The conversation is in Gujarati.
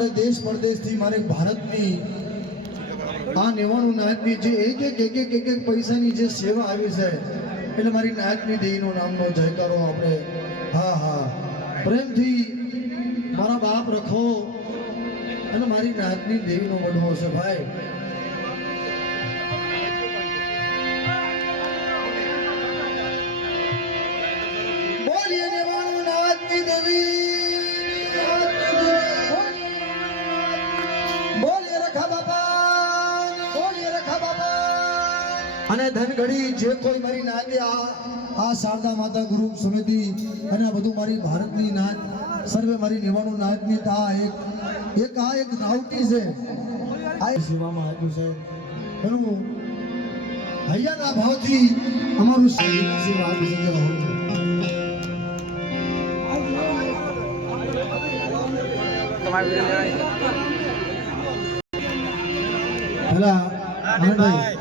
આપણે દેશ પરદેશથી મારે ભારતની આ 99 નાયકની જે એક પૈસાની જે સેવા આવી છે એટલે મારી નાયકની દેવીનો નામનો જયકારો આપણે હા પ્રેમથી મારા બાપ રખો અને મારી નાયકની દેવીનો વડવો છે ભાઈ. બોલીએ 99 નાયકની દેવી અને ધનગઢી જે કોઈ મારી નાતે આ શારદા માતા ગ્રુપ સમિતિ અને આ બધું મારી ભારતની નાત સર્વે મારી 99 નાતની આ એક રાવટી છે આ સેવામાં આપ્યું છે એનું હૈયાના ભાવથી અમારું સેવા આપી છે. તમારી પેલા ભાઈ